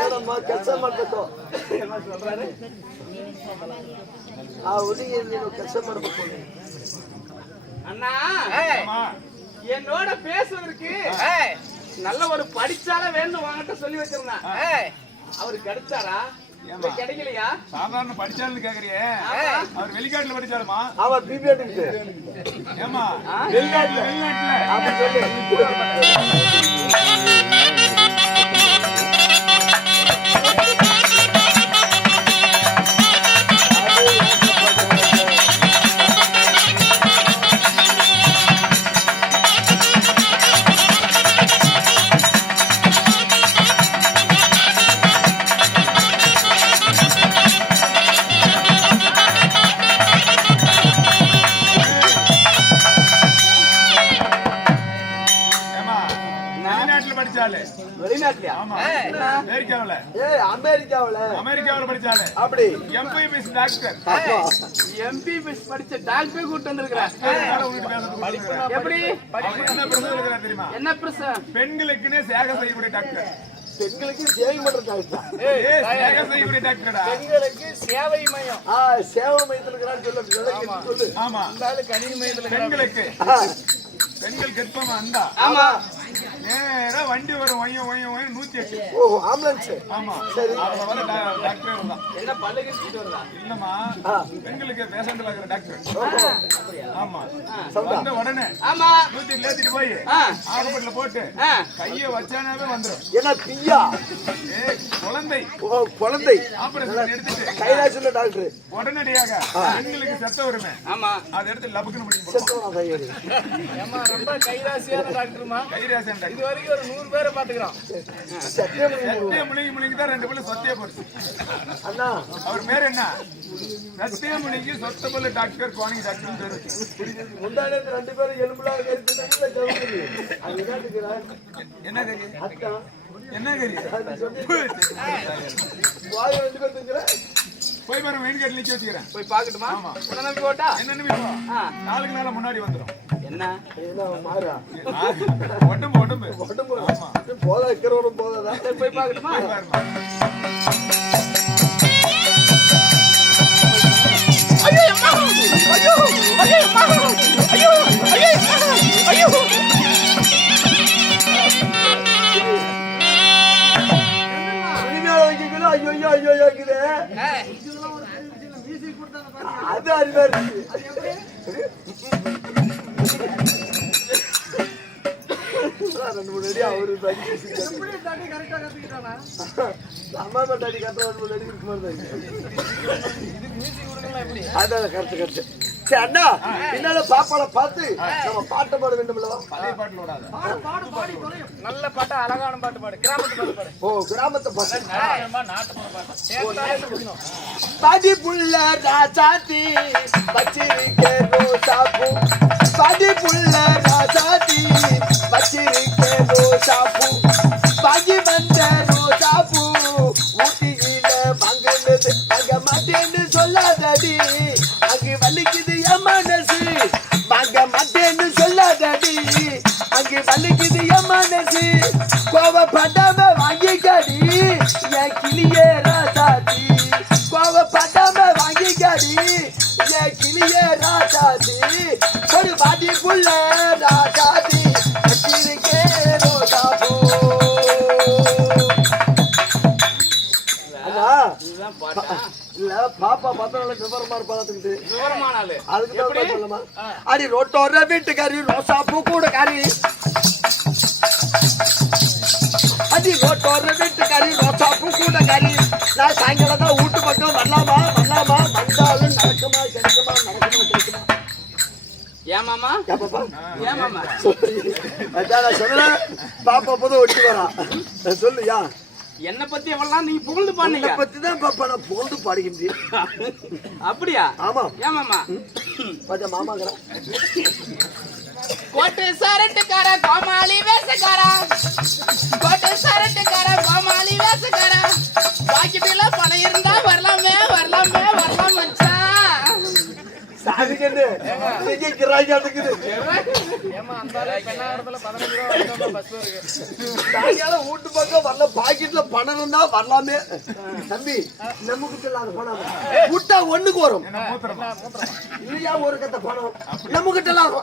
ಏನಮ್ಮ ಕೆಲಸ ಮಾಡ್ಬೇಕು ಆ ಹುಡುಗಿ ನೀನು ಕೆಲಸ ಮಾಡ್ಬೇಕು அண்ணா என்னோட பேசுவதற்கு நல்ல ஒரு படிச்சால வேண்டும் வாங்கிட்ட சொல்லி வச்சிருந்தேன் அவரு கிடைச்சாரா கிடைக்கலையா சாதாரண படிச்சாலும் கேக்குறியே அவர் வெளிநாட்டுல படிச்சாருமா அவன் பிபிஎட் ஏமா வெளிநாட்டுல அப்படி சொல்லு வெளிநாட்டுல அமெரிக்காவுல படிச்சாலே அப்படி எம்பிபிஎஸ் டாக்டர் எம்பிபிஎஸ் படிச்ச டாக்டர் கூட்டு வந்திருக்கிறேன் எப்படி தெரியுமா என்ன பிரச்சனை பெண்களுக்குன்னே சேவை செய்யக்கூடிய டாக்டர் பெண்களுக்கு சேவை பண்ற டாக்டர் பெண்களுக்கு சேவை மையம் சேவை மையத்தில் இருக்கிறான்னு சொல்லு ஆமா கணினி மையத்தில் பெண்களுக்கு பெண்கள் கற்பமா இருந்தா ஆமா நேரா வண்டி வரும் ஒய்யம் ஒய்யம் ஒய்யம் 108 ஓ ஆம்புலன்ஸ் ஆமா சரி அவ வர டாக்டர் தான் என்ன பல்லக்கு தூக்கிட்டு வரதா இல்லம்மா பெண்களுக்கு பேஷண்ட்ல இருக்கிற டாக்டர் ஆமா வந்த உடனே ஆமா 108 ஏத்திட்டு போய் ஹாஸ்பிடல்ல போட்டு கைய வச்சானாவே வந்துரும் என்ன பியா குழந்தை குழந்தை ஆபரேஷன் எடுத்துட்டு கைலாசல டாக்டர் உடனடியாக பெண்களுக்கு செத்த வருமே ஆமா அதை எடுத்து லபக்குன்னு முடியும் செத்தவனா கையடி ஏமா ரொம்ப கைராசியான டாக்டர்மா கைராசியான டாக்டர் இது வரைக்கும் ஒரு 100 பேரை பாத்துக்கறோம் சத்திய முனிக்கு தான் 2 பேரும் சத்திய போச்சு அண்ணா அவர் பேர் என்ன சத்திய முனிக்கு சொத்தபல டாக்டர் கோணி டாக்டர் பேரு முந்தானே 2 பேரும் எலும்புல கறிச்சுனால ஜவுளி அதுதான் இருக்குடா என்ன தெரியும் அக்கா என்ன தெரியும் வாய் 2 பேர் திங்கற போய் பாரு மெயின் கேட்ல நிக்க வச்சிரேன் போய் பாக்கட்டுமா உடனே போட்டா என்ன நிமிஷம் நாளுக்கு நாள முன்னாடி வந்துரும் என்ன மாறா உடம்பு ஆமா போதா இருக்கிறவரும் போதாதா போய் பாக்கட்டுமா ஐயோ அம்மா ஐயோ ஐயோ அம்மா ஐயோ ஐயோ ஐயோ ஐயோ ஐயோ ஐயோ இருக்குதே அது அறிவா இருக்கு ரெண்டு மூணு அடி அவரு அம்மா டாடி கரெக்டா 2 அடி இருக்கு மாதிரி அதான் கரெக்ட் சரி அண்ணா என்னால பாப்பால பார்த்து நம்ம பாட்டை பாட வேண்டும் அல்லவா பாட்டு ஓடாத நல்ல பாட்டு அழகான பாட்டு பாடு கிராமத்து பாட்டு பாடு ஓ கிராமத்து பாட்டு நாட்டுப்புற பாட்டு பாடி புள்ள ராசாத்தி பச்சிரிக்கே ரோசாப்பூ பாடி புள்ள ராசாத்தி பச்சிரிக்கே ரோசாப்பூ பாகி வந்த ரோசாப்பூ ஊட்டியில வாங்கினது அங்க மாட்டேன்னு சொல்லாதடி அங்கு வலிக்குது என் மனசு வாங்க மாட்டேன்னு சொல்லாதடி அங்கு வலிக்குது என் மனசு கோவப்படாம வாங்கிக்கடி என் கிளியே ராசாத்தி கோவப்படாம வாங்கிக்கடி என் கிளியே ராசாத்தி ஒரு பாடி புள்ள ராசாத்தி வச்சிருக்கே ரோசாப்பூ இல்ல பாப்பா பத்திரம் விவரமா இருப்பாத்துக்கிட்டு விவரமானாலு அதுக்கு சொல்லமா அடி ரோட்டோர வீட்டுக்காரி ரோசா பூ கூட காரி அடி ரோட்டோர வீட்டுக்காரி ரோசா பூ கூட காரி நான் சாயங்காலம் தான் வீட்டு பக்கம் வரலாமா வந்தாலும் நடக்குமா கிடைக்குமா ஏன் மாமா ஏன் மாமா நான் சொல்றேன் பாப்பா போதும் ஒட்டி வரா சொல்லுயா என்ன பத்தி எவ்வளவு நீங்க புகழ்ந்து பாடுங்க பத்தி தான் பாப்பா நான் புகழ்ந்து பாடுகின்றேன் அப்படியா ஆமா ஏன் மாமா பாத்தா மாமாங்கற கோட்டை சரட்டுக்கார கோமாளி வேசக்காரா கோட்டை சரட்டுக்கார கோமாளி வேசக்காரா பாக்கெட்ல பணம் இருந்தா வரலாமே மச்சான் சாதி அதுக்கு என்ன நீங்க கிராக்கி இருக்குது சாயங்காலம் வீட்டு பக்கம் வரல பாக்கெட்ல பணம் இருந்தா வரலாமே தம்பி நம்ம கிட்ட இல்லாத பணம் விட்டா ஒண்ணுக்கு வரும் இல்லையா ஒரு கத்த பணம் நம்ம கிட்ட எல்லாம்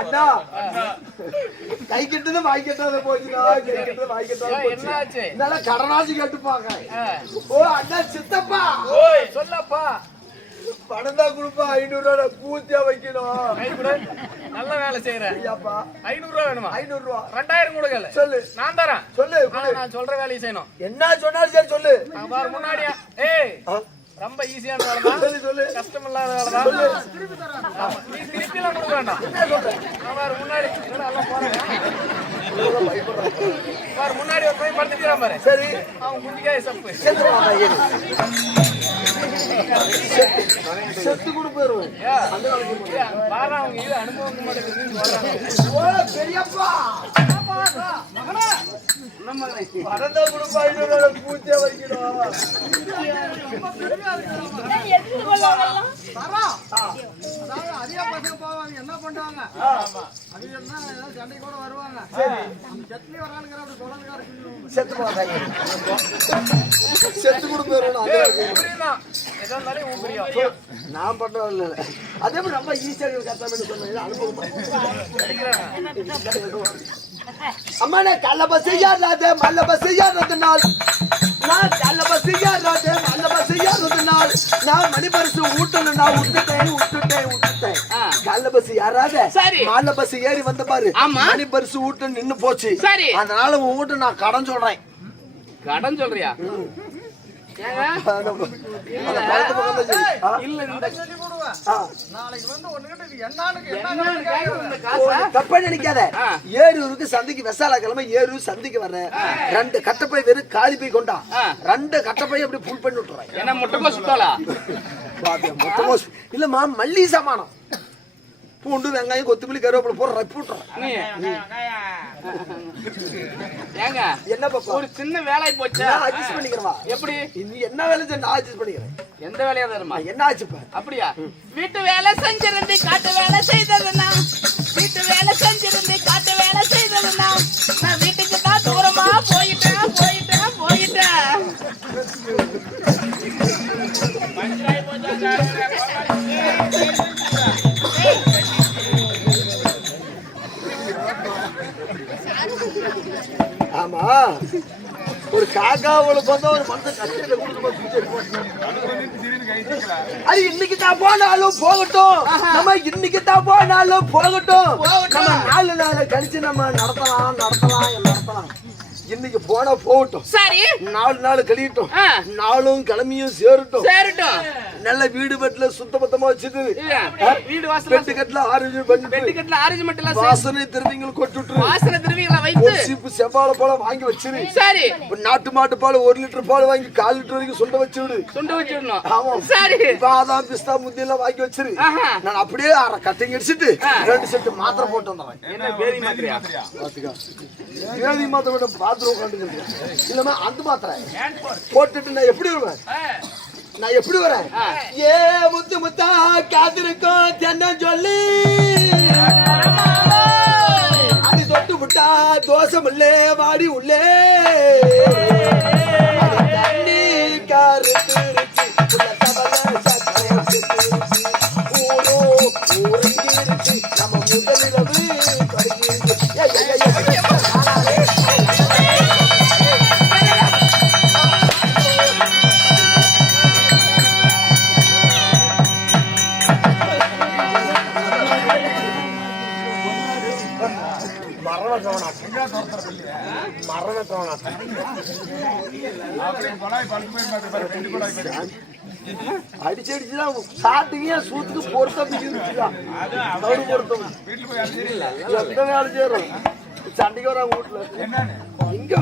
அண்ணா கை கிட்டது வாய் கட்டாத போச்சுடா கை கிட்டது வாய் கட்டாத நல்லா கடனாசி கேட்டுப்பாங்க ஓ அண்ணா சித்தப்பா சொல்லப்பா பணம் தான் கொடுப்பா 500 ரூபா பூத்தியா வைக்கணும் நல்ல வேலை செய்யறேன் 500 ரூபா வேணுமா 500 ரூபா 2000 கொடுக்கல சொல்லு நான் தரேன் சொல்லு நான் சொல்ற வேலையை செய்யணும் என்ன சொன்னாலும் சரி சொல்லு பாரு முன்னாடியா ஏய் ரொம்ப ஈஸியான வேலை தான் சொல்லு சொல்லு கஷ்டம் இல்லாத வேலை தான் நீ திருப்பி எல்லாம் கொடுக்க வேண்டாம் பாரு முன்னாடி எல்லாம் போறேன் பாரு முன்னாடி ஒரு போய் படுத்துக்கிறான் பாரு சரி அவன் குண்டிக்காய் சப்பு செத்து கூட போயிருவேன் பாரு அவங்க இது அனுபவம் மாட்டேங்குது பெரியப்பா பணத்தை கொடுப்பா 500 ரூபா பூத்தியா வைக்கணும் என்ன பண்றாங்க சண்டை கூட வருவாங்க செத்து போறாங்க செத்து கூட போயிடணும் நான் பண்றது இல்ல அதே மாதிரி ரொம்ப ஈஸியா கஷ்டம் சொன்னேன் அனுபவம் அம்மா நான் கல்லப செய்யாத மல்லப செய்யாததுனால் நான் கல்லப செய்யாத மல்லப செய்யாததுனால் நான் மணி பரிசு ஊட்டணும் நான் விட்டுட்டேன் கல்ல பஸ் யாராத மால பஸ் ஏறி வந்த பாரு மணி பரிசு ஊட்டு நின்னு போச்சு அதனால உன் வீட்டு நான் கடன் சொல்றேன் கடன் சொல்றியா தப்பா நினைக்காத ஏரூருக்கு சந்தைக்கு வெசால கிழமை ஏரூர் சந்தைக்கு வர்றேன் 2 கட்டப்பை வெறும் காலி போய் கொண்டா 2 கட்டப்பை அப்படி புல் பண்ணி விட்டுறேன் என்ன முட்டைக்கோஸ் சுத்தாளா முட்டைக்கோஸ் இல்லம்மா மல்லி சாமானம் பூண்டு வெங்காயம் கொத்தமல்லி கருவேப்பிலை போற ரப்பி விட்டுறேன் ஏங்க என்ன பாப்பா ஒரு சின்ன வேலை போச்சா அட்ஜஸ்ட் பண்ணிக்கிறவா எப்படி நீ என்ன வேலை செஞ்சு நான் அட்ஜஸ்ட் பண்ணிக்கிறேன் எந்த வேலையா தருமா என்ன ஆச்சுப்பா அப்படியா வீட்டு வேலை செஞ்சிருந்து காட்டு வேலை செய்ததுன்னா வீட்டு வேலை செஞ்சிருந்து காட்டு வேலை செய்ததுன்னா நான் வீட்டுக்கு தான் தூரமா போயிட்டேன் ஆமா ஒரு காக்காவோட பார்த்தா ஒரு மனுஷன் கஷ்டத்தை அது இன்னைக்கு தான் போனாலும் போகட்டும் நம்ம இன்னைக்கு தான் போனாலும் போகட்டும் நம்ம 4 நாள் கழிச்சு நம்ம நடத்தலாம் இன்னைக்கு போனா போகட்டும் சரி 4 நாள் கழியட்டும் நாளும் கிளம்பியும் சேரட்டும் நல்ல வீடு பட்டில சுத்தபத்தமா வச்சுட்டு வீடு வாசல் பெட்டுக்கட்டுல ஆரஞ்சு மட்டும் வாசனை திருவிங்களை கொட்டுட்டு வாசனை திருவிகளை வைத்து சீப்பு செவ்வாழை பால் வாங்கி வச்சிரு சரி நாட்டு மாட்டு பால் 1 லிட்டர் பால் வாங்கி 1/4 லிட்டர் வரைக்கும் சுண்ட வச்சிடணும் ஆமா சரி பாதாம் பிஸ்தா முந்தி எல்லாம் வாங்கி வச்சிரு நான் அப்படியே 1/2 கட்டிங் அடிச்சுட்டு 2 செட் மாத்திரை போட்டு வந்தவன் என்ன பேதி மாத்திரையா பேதி மாத்திரை பாத்ரூம் உட்காந்துக்கிட்டு இல்லமா அந்த மாத்திரை போட்டுட்டு நான் எப்படி வரேன் ஏ முத்து முத்தா காத்திருக்கோம் தென்ன சொல்லி அது தொட்டு விட்டா தோசம் உள்ளே வாடி உள்ளே தண்ணி நம்ம முதலிரவு மரண அடிச்சடிச்சுதான் சாட்டுக்கு சூத்துக்கு பொருத்தம் எந்த வேலை செய்யறோம் சண்டைக்கு வர வீட்டுல இங்க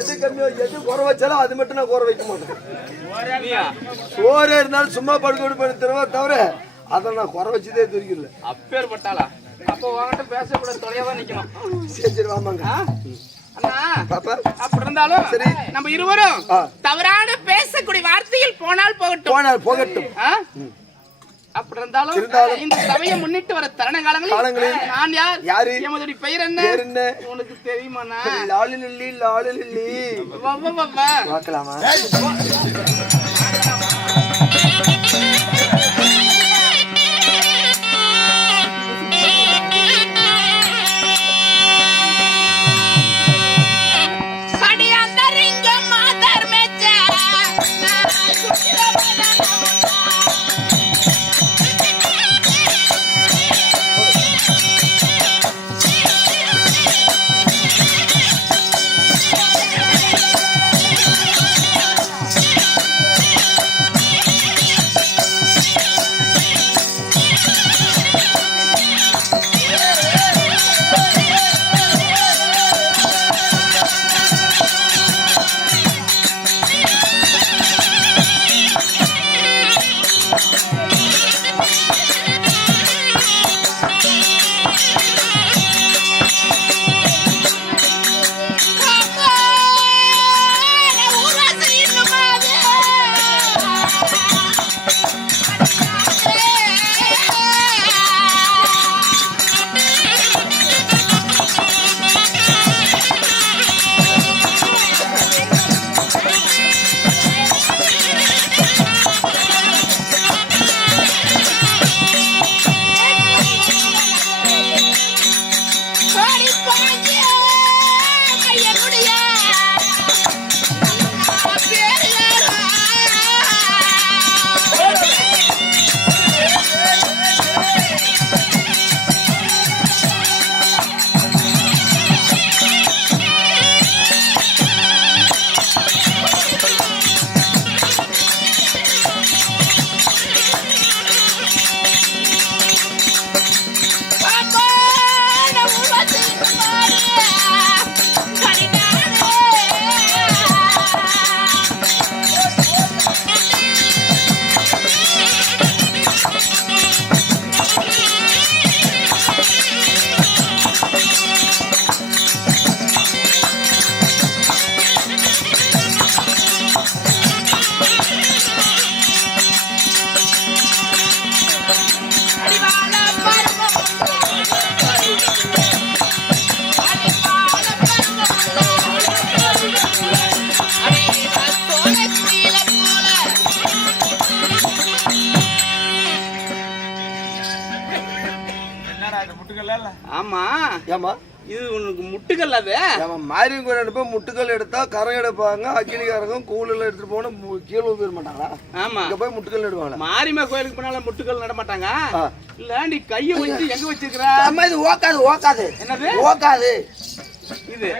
எது கம்மியோ எது குறை வச்சாலும் அது மட்டும் நான் குறை வைக்க மாட்டேன் சோறு இருந்தாலும் சும்மா படுக்க தவிர அதை நான் குறை வச்சதே தெரியும் அப்பேற்பட்டாளா அப்போ உன்கிட்ட பேசக்கூட தொலைவா நிக்கணும். சரி சரி வாமாங்க. ஆ? அண்ணா பாப்பா அப்படி இருந்தாலும் சரி. நம்ம இருவரும் ஆ. தவறான பேசக்கூடிய வார்த்தையில் போனால் போகட்டும். போனால் போகட்டும். ஆ? அப்படி இருந்தாலும் இந்த சபையை முன்னிட்டு வர தருண காலங்களில் காலங்களில் நான் யார், யாரு? எமதுடைய பெயர் என்ன பேர் என்ன? உனக்கு தெரியுமாண்ணா? லாலு லில்லி லாலு லில்லி வவ்வ வவ்வ. பார்க்கலாமா? ஆமா ஏமா இது உனக்கு முட்டுகள் அது ஏமா மாரியங்க எடுப்ப முட்டுகள் எடுத்தா கரை எடுப்பாங்க, அக்கினிக்காரங்க கூலில் எடுத்துட்டு போன கீழே போயிட மாட்டாங்களா? ஆமா இங்க போய் முட்டுகள் நடுவாங்களா? மாரியம்மா கோயிலுக்கு போனாலும் முட்டுகள் நட மாட்டாங்க. இல்ல நீ கைய வச்சு எங்க வச்சிருக்கிற? அம்மா இது ஓக்காது ஓக்காது. என்னது ஓக்காது? இது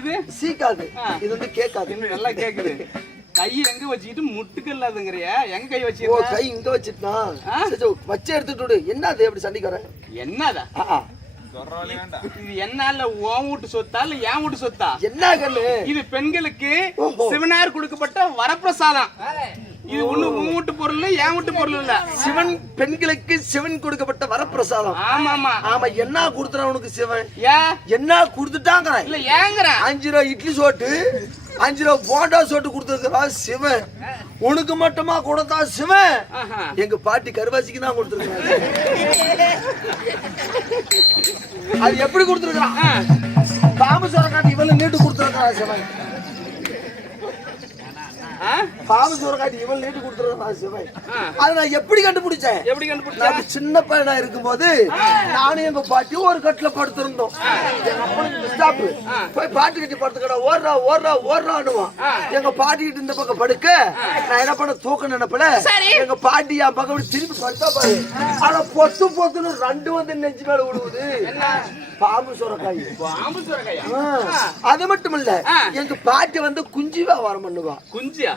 இது சீக்காது. இது வந்து கேட்காது. இன்னும் நல்லா கேக்குது. கை எங்க வச்சுக்கிட்டு முட்டுக்கல் அதுங்கறிய எங்க கை ஓ வச்சிருக்க? கை இங்க வச்சிட்டா சரி வச்சு எடுத்துட்டு விடு. என்னது எப்படி சண்டிக்கற? என்னடா இது என்னால உன் வீட்டு சொத்தா இல்ல என் வீட்டு சொத்தா? என்ன கண்ணு இது பெண்களுக்கு சிவனார் கொடுக்கப்பட்ட வரப்பிரசாதம். இது ஒண்ணு உன் வீட்டு பொருள் என் வீட்டு பொருள் இல்ல. சிவன் பெண்களுக்கு சிவன் கொடுக்கப்பட்ட வரப்பிரசாதம். ஆமா ஆமா ஆமா. என்ன கொடுத்துறான் உனக்கு சிவன்? ஏன் என்ன கொடுத்துட்டாங்கற? இல்ல ஏங்கற 5 ரூபாய் இட்லி சோட்டு 5 ரூபாய் போண்டா சோட்டு கொடுத்துருக்கா சிவன். உனக்கு மட்டுமா கொடுத்தா சிவன்? எங்க பாட்டி கருவாசிக்கு தான் கொடுத்துருக்காங்க. அது எப்படி கொடுத்துருக்கான்? பாம்பு சோறக்காட்டி இவள நீட்டு கொடுத்துருக்கான் சிவன். பாம்பு சோறக்காட்டி இவள நீட்டு கொடுத்துருக்கான் சிவன். அதை நான் எப்படி கண்டுபிடிச்சேன்? எப்படி கண்டுபிடிச்ச? நான் சின்ன பையனா இருக்கும்போது நானும் எங்க பாட்டியும் ஒரு கட்டில படுத்திருந்தோம். எங்க அப்பனுக்கு ஸ்டாப் போய் பாட்டி கட்டி படுத்துக்கடா ஓடுறா ஓடுறா ஓடுறான்னுவான். எங்க பாட்டி கிட்ட இந்த பக்கம் படுக்க நான் என்ன பண்ண தூக்க நினைப்பல. எங்க பாட்டி என் பக்கம் திரும்பி படுத்தா பாரு. ஆனா பொத்து பொத்துன்னு 2 வந்து நெஞ்சு மேல விடுவது பாம்பு சோறக்காய். பாம்பு சோறக்காயா? அது மட்டும் இல்ல எங்க பாட்டி வந்து குஞ்சு வியாபாரம் பண்ணுவா. குஞ்சியா?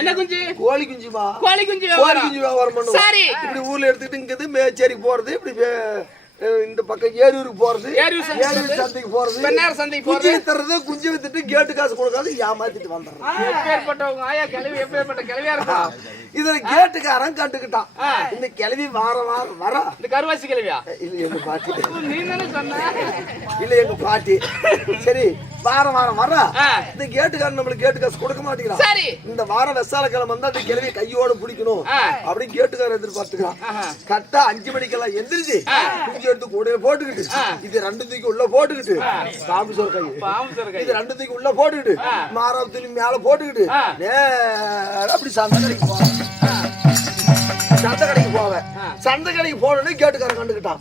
என்ன குஞ்சு? கோழி குஞ்சுமா. கோழி குஞ்சு கோழி குஞ்சு வியாபாரம் பண்ணுவா. சரி. இப்படி ஊர்ல எடுத்துக்கிட்டு இங்க மேச்சேரி போறது இப்படி இந்த பக்கம் ஏரூருக்கு போறது, ஏரூர் சந்தைக்கு போறது, பெண்ணார் சந்தைக்கு குஞ்சு போறது, வித்துறது, குஞ்சு வித்துட்டு கேட்டு காசு கொடுக்காது ஏமாத்திட்டு வந்துடுறான். எப்பேற்பட்டவங்க ஆயா கிளவி, எப்பேற்பட்ட கிளவியா இருக்கும். இதுல கேட்டுக்காரன் கண்டுக்கிட்டான். இந்த கிளவி வாரம் வர இந்த கருவாசி கிளவியா? இல்ல எங்க பாட்டி, நீ தானே சொன்ன. இல்ல எங்க பாட்டி. சரி, வாரம் வர இந்த கேட்டுக்காரன் நம்மளுக்கு கேட்டு காசு கொடுக்க மாட்டேங்கிறான். சரி, இந்த வாரம் வெசாலக்கிழமை வந்தா அந்த கிளவி கையோட பிடிக்கணும் அப்படின்னு கேட்டுக்காரன் எதிர்பார்த்துக்கிறான். கரெக்டா 5 மணிக்கெல்லாம் எந்திரிச்சு குஞ்சு எடுத்து கூடையில போட்டுக்கிட்டு, இது 2 தூக்கி உள்ள போட்டுக்கிட்டு, பாம்பு சோறு கை இது 2 தூக்கி உள்ள போட்டுக்கிட்டு, மாரத்துலி மேல போட்டுக்கிட்டு நேரா அப்படி சந்தை கடைக்கு போவேன். சந்தை கடைக்கு போனோன்னு கேட்டுக்காரன் கண்டுக்கிட்டான்.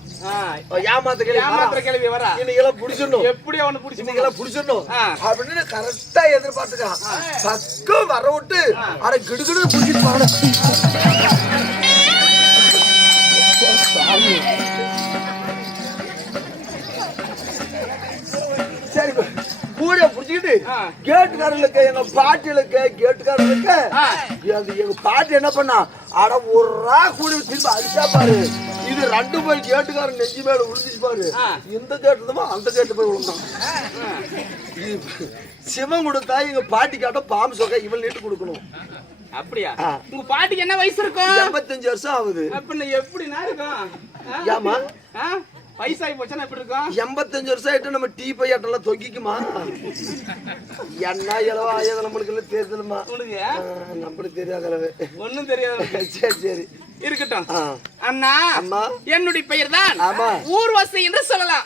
ஏமாத்துற கிளவி வரா. இன்னைக்கெல்லாம் புடிச்சிடணும், எப்படி அவனை புடிச்சு இன்னைக்கெல்லாம் புடிச்சிடணும் அப்படின்னு கரெக்டா எதிர்பார்த்துக்கான். பக்கம் வர விட்டு அட கிடுகிடு புடிச்சிட்டு போன. சரி, கூட புடிச்சுக்கிட்டு கேட்டுக்காரர்களுக்கு, எங்க பாட்டிகளுக்கு, கேட்டுக்காரர்களுக்கு எங்க பாட்டி என்ன பண்ணா, அட ஒரு கூடி திரும்ப அடிச்சா பாரு, இது 2 போய் கேட்டுக்காரன் நெஞ்சு மேல விழுந்துச்சு பாரு. இந்த கேட்டுதமா அந்த கேட்டு போய் விழுந்தான். சிவன் கொடுத்தா எங்க பாட்டி காட்ட பாம்பு சொக்க இவள் நீட்டு கொடுக்கணும். அப்படியா? உங்க பாட்டிக்கு என்ன வயசு இருக்கும்? 85 வருஷம் ஆகுது. அப்ப எப்படினா இருக்கும்? ஏமா வயசாகி போச்சுன்னா எப்படி இருக்கும்? 85 வருஷம் ஆயிட்டு நம்ம டீ பையாட்டெல்லாம் தொங்கிக்குமா? என்ன இளவா ஆயது நம்மளுக்கு எல்லாம் தெரியுதுமா? நம்மளுக்கு தெரியாத ஒண்ணும் தெரியாது. சரி இருக்கட்டும் அண்ணா. அம்மா, என்னுடைய பெயர் தான் ஊர்வசி என்று சொல்லலாம்.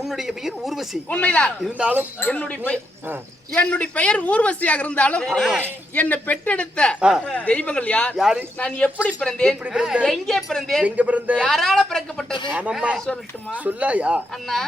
உன்னுடைய பெயர் ஊர்வசி உண்மைதான். இருந்தாலும் என்னுடைய பெயர் ஊர்வசியாக இருந்தாலும் என்னை பெற்றெடுத்த தெய்வங்கள் யாரு? நான் எப்படி பிறந்தேன், எங்கே பிறந்தேன், யாரால பிறக்கப்பட்டது சொல்லட்டுமா? சொல்லாயா அண்ணா?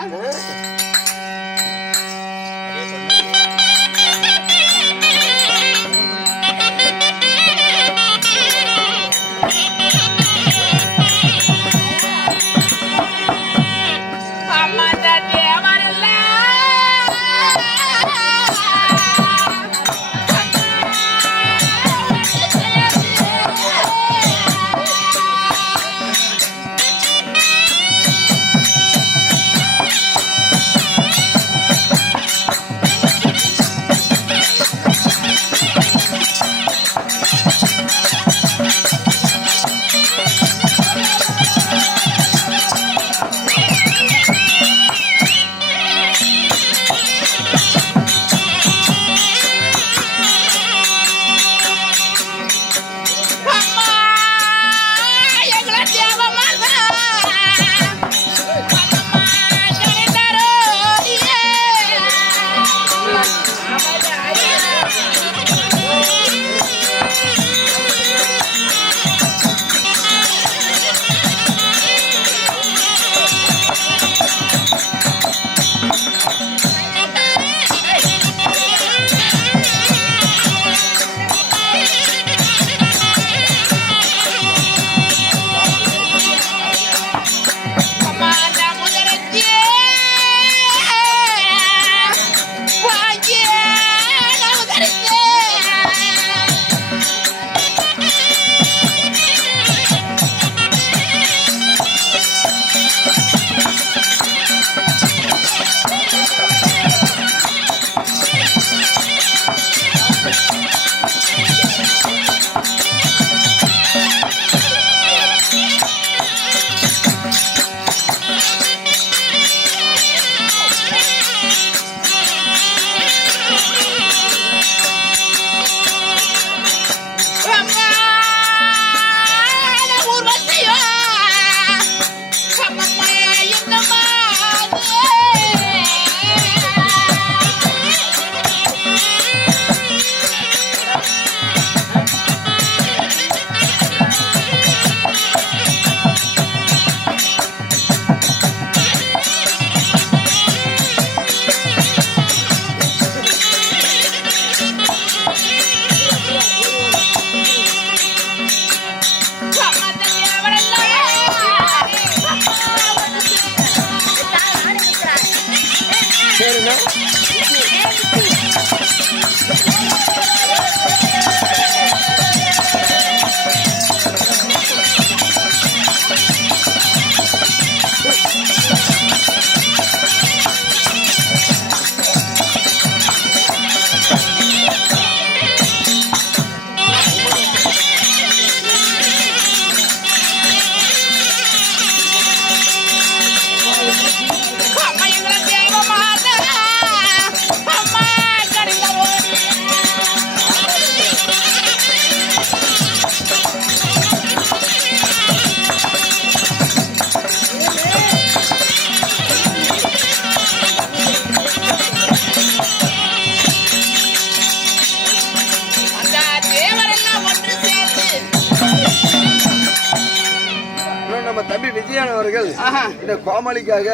இந்த கோமாளிக்காக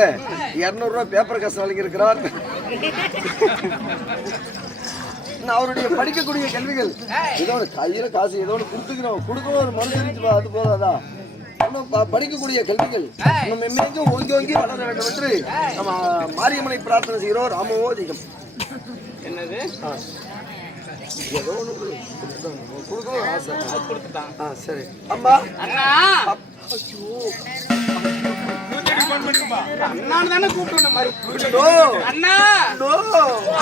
200 ரூபாய் பேப்பர் காசு வழங்கி இருக்கிறார். நான் அவருடைய படிக்கக்கூடிய கேள்விகள் ஏதோ ஒரு கையில காசு ஏதோ ஒன்று கொடுக்கணும் ஒரு மனுஷனுக்கு அது போதாதா? படிக்கக்கூடிய கல்விகள் நம்ம மென்மேலும் ஓங்கி ஓங்கி வளர வேண்டும் என்று நம்ம மாரியம்மனை பிரார்த்தனை செய்கிறோம். ராமவோ ஜெயம். என்னது ஏதோ ஒன்று கொடுக்கணும் ஆசை கொடுத்துட்டான். சரி அம்மா அண்ணா அண்ணான்னு தானே கூப்பிட்டோம் மாதிரி. அண்ணா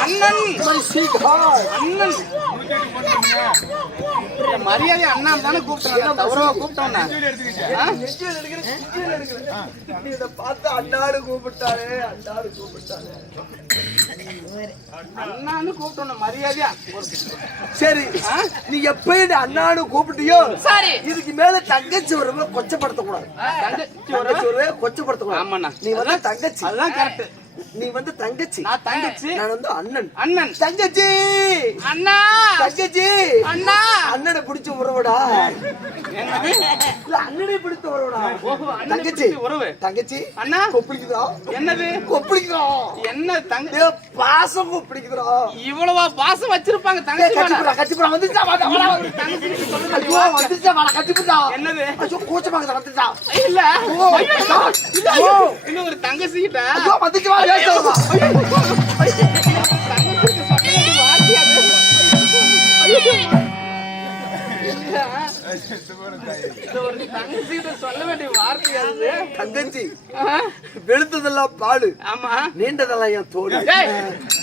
அண்ணன் அண்ணன் மரியாதை அண்ணா தானே கூப்பிட்டோம். கௌரவ கூப்பிட்டோம். பார்த்து அண்ணாடு கூப்பிட்டாரு அண்ணான்னு கூப்பிட்டோம் மரியாதையா. சரி நீ எப்ப அண்ணாடு கூப்பிட்டியோ சரி இதுக்கு மேல தங்கச்சி வரும்போது கொச்சப்படுத்தக்கூடாது. கொச்சப்படுத்தக்கூடாது. ஆமாண்ணா நீ வந்து தங்கச்சி. அதுதான் கரெக்ட். நீ வந்து தங்கச்சி, நான் தங்கச்சி, நான் வந்து அண்ணன். அண்ணன் தங்கச்சி அண்ணா தங்கச்சி அண்ணா அண்ணனை பிடிச்ச உறவுடா. என்னது இல்ல அண்ணனை பிடிச்ச உறவுடா. தங்கச்சி உறவு. தங்கச்சி அண்ணா கொப்பளிக்குதா? என்னது கொப்பளிக்குதா? என்ன தங்க பாசம் கொப்பளிக்குதா? இவ்வளவா பாசம் வச்சிருப்பாங்க தங்கச்சி மேல? கட்டிப்புடா வந்துச்சா தங்கச்சி சொல்லுங்க. வந்துச்சா கட்டிப்புடா. என்னது ஐயோ கூச்சமாக வந்துச்சா? இல்ல ஐயோ இன்னும் ஒரு தங்கச்சி கிட்ட வந்துச்சு வா பேசுறா. தங்கச்சி சொல்ல வார்த்தையா ஒரு தங்கச்சி கிட்ட சொல்ல வேண்டிய வார்த்தையா அது? தங்கச்சி வெளுத்ததெல்லாம் பாடு, ஆமா நீண்டதெல்லாம் என் தோடு,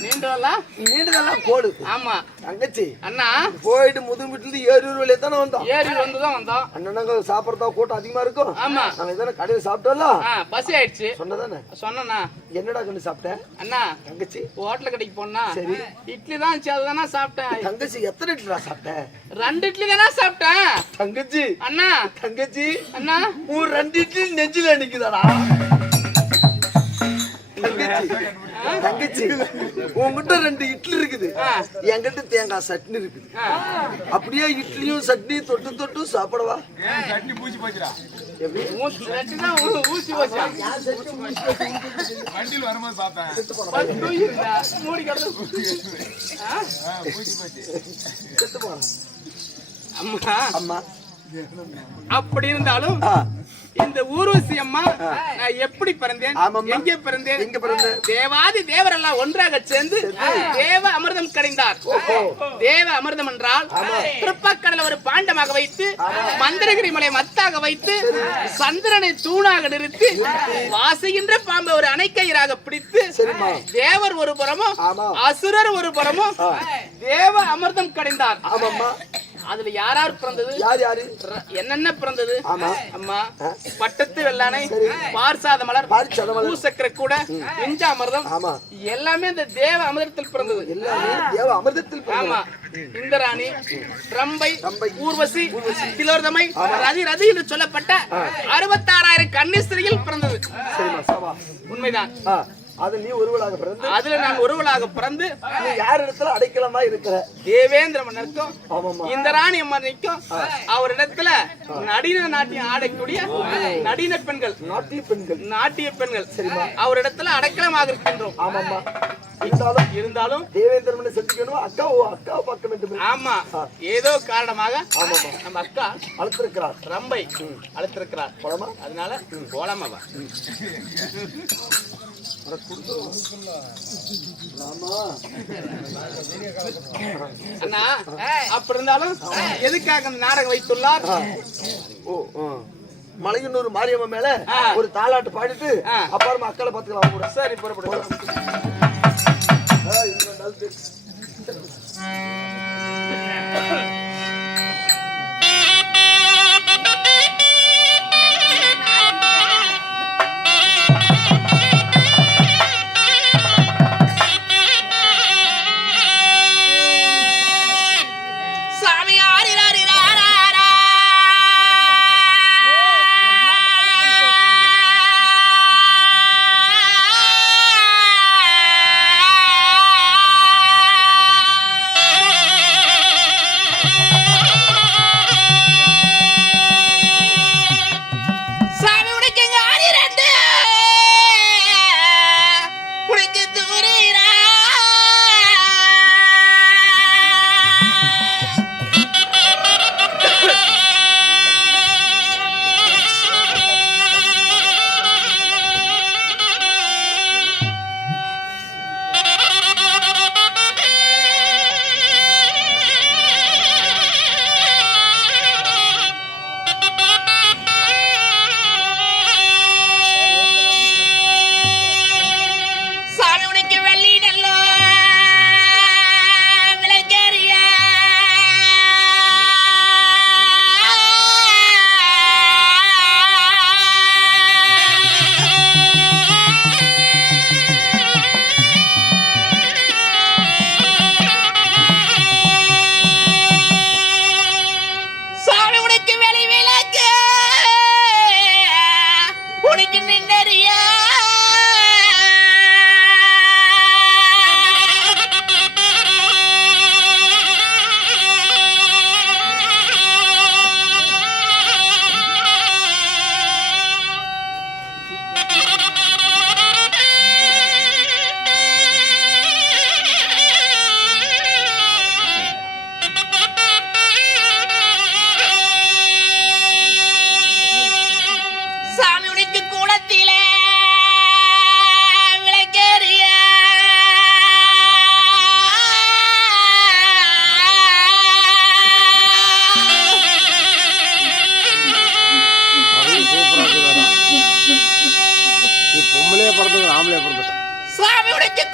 நீண்டதெல்லாம் கோடு. ஆமா தங்கச்சி அண்ணா போயிட்டு முதுகு வீட்டுல ஏறூர் வழியா தானே வந்தோம். ஏறி வந்துதான் வந்தோம். அண்ணனாங்க சாப்பிடறதா கூட்டம் அதிகமா இருக்கும். ஆமா நாங்க எதான கடையில சாப்பிட்டோம்ல. பசி ஆயிடுச்சு. சொன்னதானே சொன்னா என்னடா கண்டு சாப்பிட்டேன் அண்ணா? தங்கச்சி ஹோட்டல் கடைக்கு போனா சரி இட்லி தான் இருந்துச்சு, அதுதானா சாப்பிட்டேன். தங்கச்சி எத்தனை இட்லிடா சாப்பிட்டேன்? 2 இட்லி தானே சாப்பிட்டேன். தங்கச்சி அண்ணா தங்கச்சி அண்ணா ஒரு 2 இட்லி நெஞ்சில நிக்குதாடா. தங்கச்சி உங்ககிட்ட 2 இட்லி இருக்குது, என்கிட்ட தேங்காய் சட்னி இருக்குது. அப்படியே இட்லியும் சட்னி தொட்டு தொட்டு சாப்பிடவா? சட்னி பூச்சி போச்சுடா. ஊசி போச்சா? வண்டியில் வரும்போது பார்த்தேன். மூடி கிடந்து பூச்சி போச்சு. செத்து போறா அம்மா. அம்மா அப்படி இருந்தாலும் இந்த ஊர்வசி அம்மா நான் எப்படி பிறந்தேன், எங்கே பிறந்தேன்? எங்க பிறந்தேன்? தேவாதி தேவரெல்லாம் ஒன்றாக சேர்ந்து தேவ அமிர்தம் கடைந்தார். தேவ அமிர்தம் என்றால் திருப்பக்கடலை ஒரு பாண்டமாக வைத்து, மந்திரகிரி மலை மத்தாக வைத்து, சந்திரனை தூணாக நிறுத்தி, வாசுகின்ற பாம்பை ஒரு அணைக்கயிறாக பிடித்து, தேவர் ஒரு புறமும் அசுரர் ஒரு புறமும் தேவ அமிர்தம் கடைந்தார். அதுல யார் பிறந்தது? யாரு என்னென்ன பிறந்தது? அம்மா பட்டத்து வெள்ளானை, பார்சாத மலர், பூசக்கரை கூட, விஞ்சாமிர்தம் எல்லாமே இந்த தேவ அமிர்தத்தில் பிறந்தது. எல்லாமே தேவ அமிர்தத்தில். ஆமா இந்திராணி, ரம்பை, ஊர்வசி, திலோதமை, ரதி என்று சொல்லப்பட்ட 66,000 கன்னிஸ்திரியில் பிறந்தது. உண்மைதான். அதுல நீ ஒருவளாக பிறந்து, அதுல நான் ஒருவளாக பிறந்து, நீ யார் இடத்துல அடைக்கலமா இருக்கிற? தேவேந்திர மன்னருக்கும் இந்த ராணி அம்மனுக்கும் அவரிடத்துல நடின நாட்டியம் ஆடக்கூடிய நடின பெண்கள், நாட்டிய பெண்கள் அவரிடத்துல அடைக்கலமாக இருக்கின்றோம். ஆமாம்மா. இருந்தாலும் தேவேந்திரமனை சந்திக்கணும், அக்காவை பார்க்க வேண்டும். ஆமா ஏதோ காரணமாக நம்ம அக்கா அழுத்திருக்கிறார், ரம்பை அழுத்திருக்கிறார். போலாமா? அதனால போலாமாவா? அண்ணா அப்படி இருந்தாலும் எதுக்காக அந்த நாடகம் வைத்துள்ளார்? மலையனூர் மாரியம்மன் மேல ஒரு தாலாட்டு பாடிட்டு அப்புறமா அக்கால பாத்துக்கலாம் கூட. சரி புறப்படு.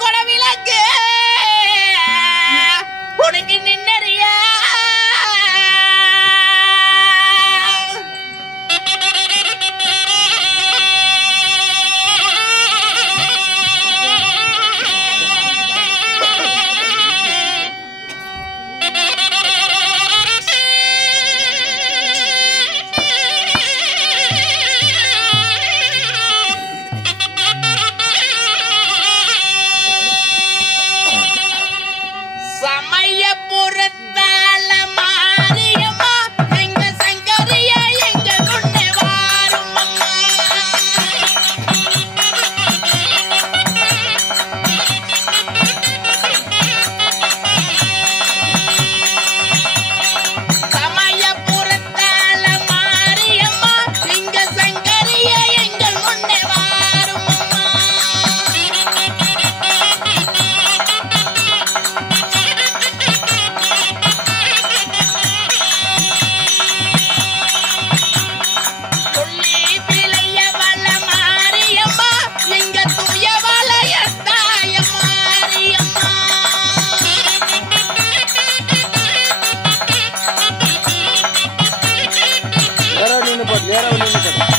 குடவிளக்கு உனக்கு நின்னறியா சமயபுரத்தால மாரியம்மா எங்க சங்கரியா எங்க கொண்டு வாரும்மா சமயபுரத்தால மாரியம்மா எங்க சங்கரியா எங்க கொண்டு வாரும்மா சொல்லி பிழையவள மாரியம்மா எங்க துயவளைய தாய மாரியம்மா நேரா நின்னு பாரு